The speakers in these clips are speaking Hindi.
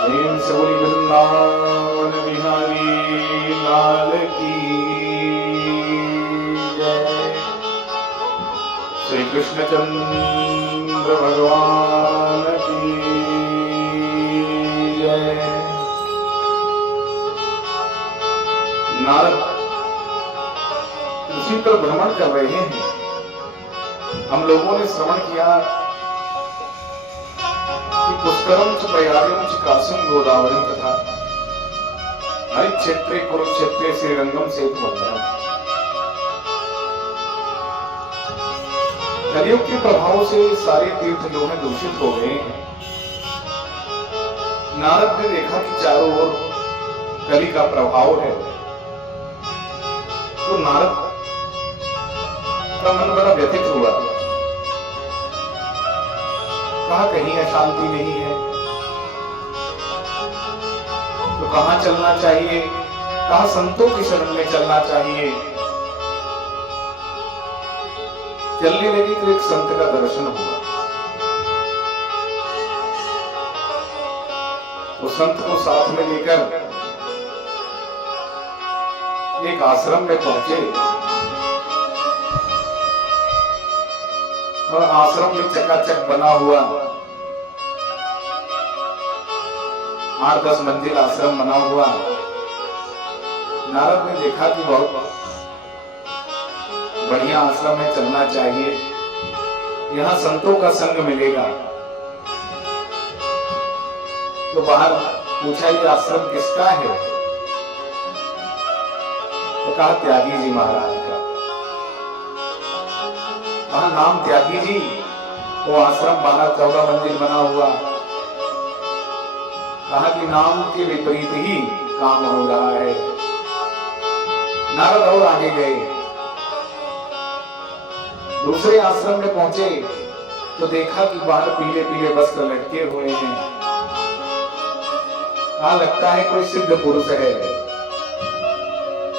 प्रेम से बोली वृंदावन बिहारी लाल की जय। श्री कृष्ण चंद्र भगवान की जय। नारद पृथ्वी पर भ्रमण कर रहे हैं। हम लोगों ने श्रवण किया पुष्करम च प्रयागम च काशीम गोदावरी तथा हरिक्षेत्रे कुरुक्षेत्रे श्रीरंगम सेतुबंधनम। कलियुग के प्रभाव से सारे तीर्थ जो है दूषित हो गए हैं। नारद ने देखा कि चारों ओर कलि का प्रभाव है, तो नारद का मन बड़ा व्यथित हुआ। कहा कहीं अशांति नहीं है, तो कहां चलना चाहिए, कहां संतों की शरण में चलना चाहिए। चलने लगी तो एक संत का दर्शन हुआ। तो संत को साथ में लेकर एक आश्रम में पहुंचे और आश्रम में चकाचक बना हुआ 8-10 मंजिल आश्रम बना हुआ। नारद ने देखा कि बहुत बढ़िया आश्रम में चलना चाहिए, यहाँ संतों का संग मिलेगा। तो बाहर पूछा ये आश्रम किसका है, तो कहा त्यागी जी महाराज का। कहा नाम त्यागी जी, वो आश्रम 12-14 मंजिल बना हुआ। कहा कि नाम के विपरीत ही काम हो रहा है। नारद और आगे गए, दूसरे आश्रम में पहुंचे तो देखा कि बाहर पीले पीले वस्त्र लटके हुए हैं। कहा लगता है कोई सिद्ध पुरुष है।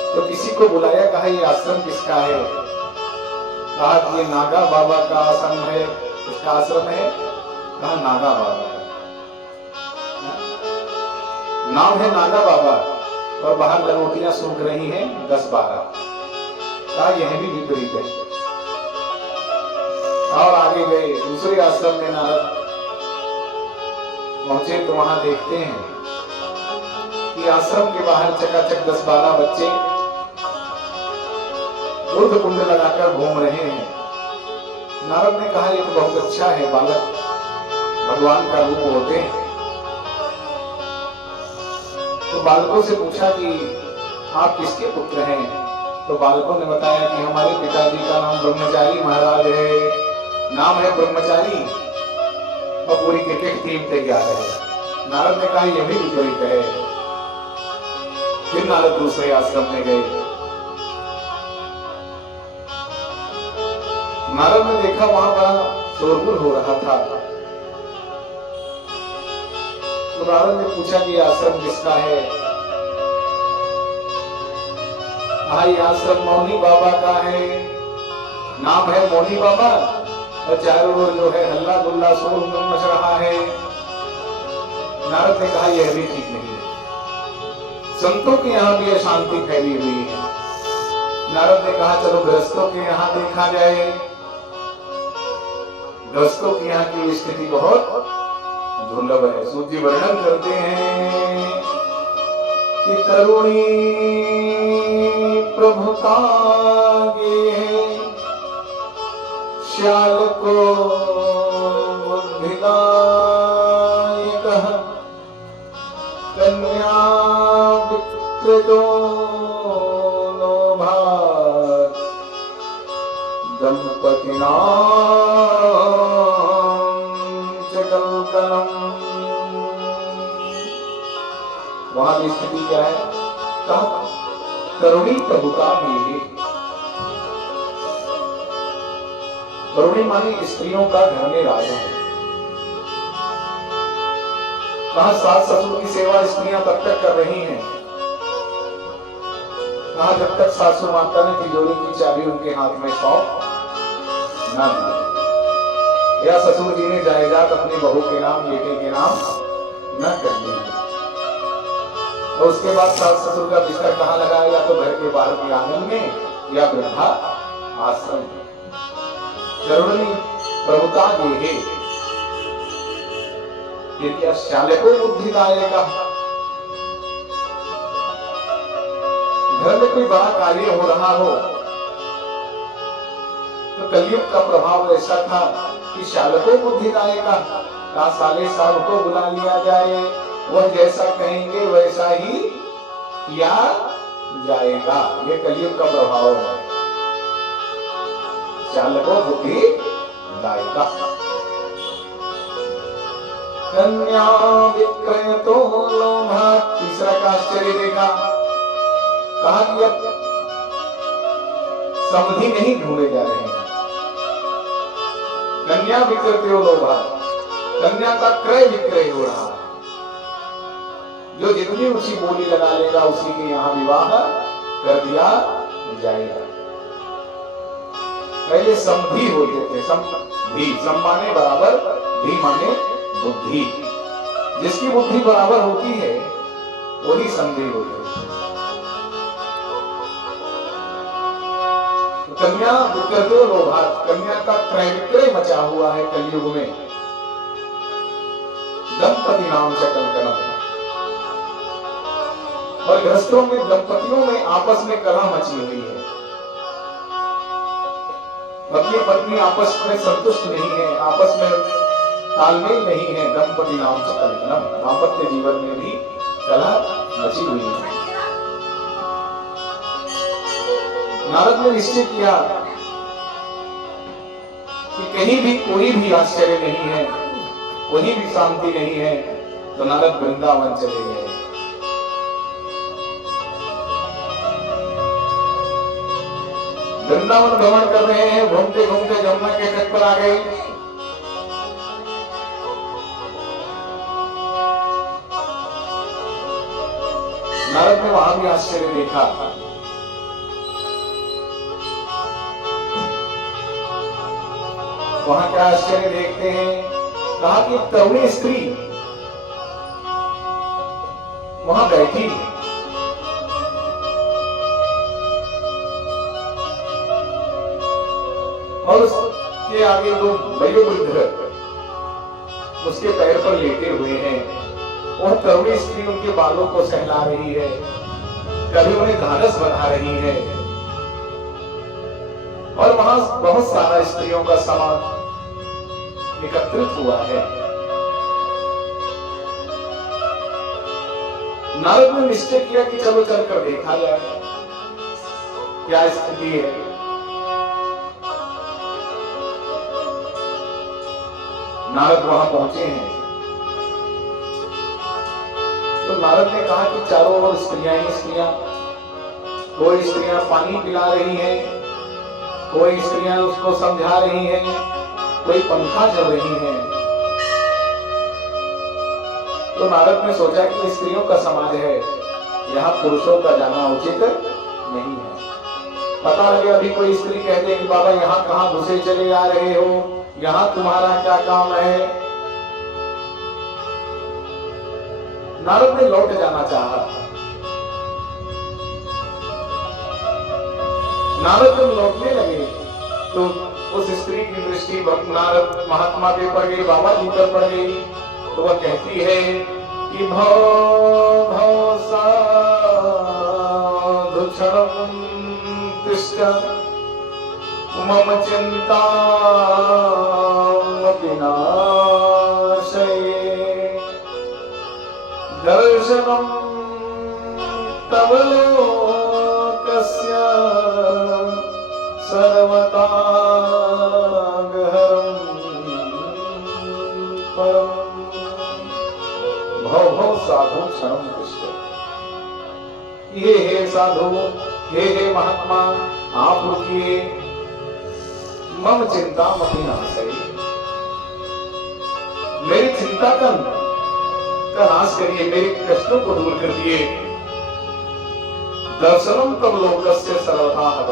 तो किसी को बुलाया, कहा ये आश्रम किसका है। कहा कि ये नागा बाबा का आश्रम है। इसका आश्रम है। कहा नागा बाबा का नाम है नागा बाबा, और बाहर लंगोटियां सूख रही हैं 10-12। कहा यह भी विपरीत है। और आगे गए, दूसरे आश्रम में नारद पहुंचे तो वहां देखते हैं कि आश्रम के बाहर चकाचक 10-12 बच्चे ऊर्ध्व कुंड लगाकर घूम रहे हैं। नारद ने कहा ये तो बहुत अच्छा है, बालक भगवान का रूप होते हैं। तो बालकों से पूछा कि आप किसके पुत्र हैं। तो बालकों ने बताया कि हमारे पिताजी का नाम ब्रह्मचारी महाराज है, नाम है ब्रह्मचारी, और पूरी क्रिकेट टीम तैयार है। नारद ने कहा यह भी विपरीत है। फिर नारद दूसरे आश्रम में गए। नारद ने देखा वहां बड़ा शोरगुल हो रहा था। तो नारद ने पूछा कि आश्रम किसका है। कहा ये आश्रम मौनी बाबा का है, नाम है मौनी बाबा, और चारों ओर जो है हल्ला गुल्ला शोर मच रहा है। नारद ने कहा यह भी ठीक नहीं है, संतों के यहाँ भी अशांति फैली हुई है। नारद ने कहा चलो गृहस्थों के यहाँ देखा जाए। गृहस्थों के यहाँ की स्थिति बहुत दुर्लभ है। सूर्य वर्णन करते हैं कि तरुणी प्रभु कागे श्याल को बुद्धिदायक कन्या विकृतो लोभात् दंपतिना वहां की स्थिति क्या है। कहा तरुणी प्रभु का भी, तरुणी मानी स्त्रियों का घर में राजा है। कहा सास ससुर की सेवा स्त्रियां तब तक कर रही हैं, कहा जब तक सासू माता ने तिजोरी की चाबी उनके हाथ में सौंप ना दी, या ससुर जी ने जायदाद अपने बहू के नाम बेटे के नाम न करनी। तो उसके बाद सास ससुर का बिस्तर कहाँ लगा, या तो घर के बाहर के आंगन में या वृद्धा आश्रम में। करुणी प्रभुता देहे यदि श्यालको बुद्धिदायका। घर में कोई बड़ा कार्य हो रहा हो तो कलयुग का प्रभाव ऐसा था कि श्यालको बुद्धिदायका, का साले साहब को बुला लिया जाए, वह जैसा कहेंगे वैसा ही किया जाएगा। ये कलयुग का प्रभाव है। श्यालको बुद्धिदायका। कन्या विक्रय तो लोभ, तीसरा का आश्चर्य देखा। कहा कि अब समधि नहीं ढूंढे जा रहे हैं। कन्या विक्रय लोभ, कन्या का क्रय विक्रय हो रहा है। जो जितनी ऊंची बोली लगा लेगा उसी के यहाँ विवाह कर दिया जाएगा। पहले समधि होते थे, समधि, सम माने बराबर, धी माने बुद्धि। जिसकी बुद्धि बराबर होती है वही समधि होती है। कन्या विक्रय लोभा, कन्या का क्रय विक्रय मचा हुआ है कलयुग में। दंपति नाम से कलकलम, और गृहस्थों में, दंपतियों में आपस में कलह मची हुई है। पति पत्नी आपस में संतुष्ट नहीं है, आपस में तालमेल नहीं है। दंपति नाम से कलकलम, दाम्पत्य जीवन में भी कलह मची हुई है। नारद ने निश्चय किया कि कहीं भी कोई भी आश्चर्य नहीं है, कोई भी शांति नहीं है, तो नारद वृंदावन चले गए। वृंदावन भ्रमण कर रहे हैं, घूमते घूमते जमुना के तट पर आ गए। नारद ने वहां भी आश्चर्य देखा। वहां क्या आश्चर्य देखते हैं? कहा कि तरुणी स्त्री वहां बैठी, और उसके आगे दो वयोवृद्ध उसके पैर पर लेटे हुए हैं। वह तरुणी स्त्री उनके बालों को सहला रही है, कभी उन्हें ढाढ़स बना रही है, और वहां बहुत सारा स्त्रियों का समाज एकत्रित हुआ है। नारद ने निश्चय किया कि चलो चलकर देखा जाए क्या स्थिति है। नारद वहां पहुंचे हैं तो नारद ने कहा कि चारों ओर स्त्रियां ही स्त्रियां। कोई स्त्रियां पानी पिला रही हैं, कोई स्त्रियां उसको समझा रही हैं, कोई पंखा चल रही है। तो नारद ने सोचा कि स्त्रियों का समाज है, यहाँ पुरुषों का जाना उचित नहीं है। पता लगे अभी कोई स्त्री कह दे कि बाबा यहाँ कहाँ घुसे चले आ रहे हो, यहाँ तुम्हारा क्या काम है। नारद ने लौट जाना चाहा। नारद जब लौटने लगे तो उस स्त्री की दृष्टि नारद महात्मा के पड़ गई, बाबा जी पर पड़ गई। तो वह कहती है कि भव भव साधु क्षणं तिष्ठ मम चिंता विनाशये दर्शनं तव लोकस्य सर्वता भव साधु क्षणं तिष्ठ। हे साधु, हे महात्मा, आप रुकिए। मम चिंता मति नाशय, मेरी चिंता का नाश करिए, मेरे कष्टों को दूर कर दिए। दर्शनम तव लोकस्य सर्वथा हर,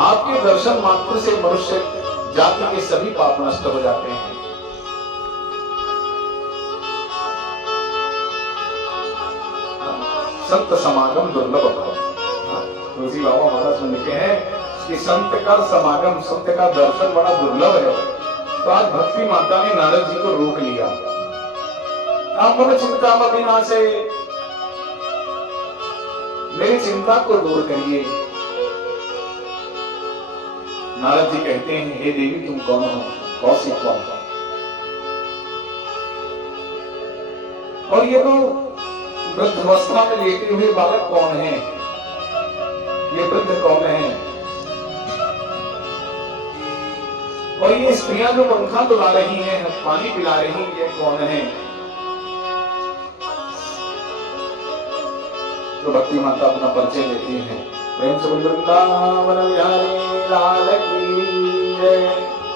आपके दर्शन मात्र से मनुष्य जाति के सभी पाप नष्ट हो जाते हैं। संत समागम दुर्लभ भव। तुलसी बाबा महाराज में लिखे हैं कि संत का समागम, संत का दर्शन बड़ा दुर्लभ है। तो आज भक्ति माता ने नारद जी को रोक लिया। आप मन चिंता विनाशे, मेरी चिंता को दूर करिए। नारद जी कहते हैं, हे देवी तुम कौन हो, कौशिक कौन हो? और ये तो वृद्धावस्था में लेटे हुए बालक कौन है? ये वृद्ध कौन है? और ये स्त्रियां जो पंखा डुला रही हैं, पानी पिला रही हैं, ये कौन है? तो भक्ति माता अपना परिचय देती हैं। प्रेम से वृंदावन बिहारी लाल की जय।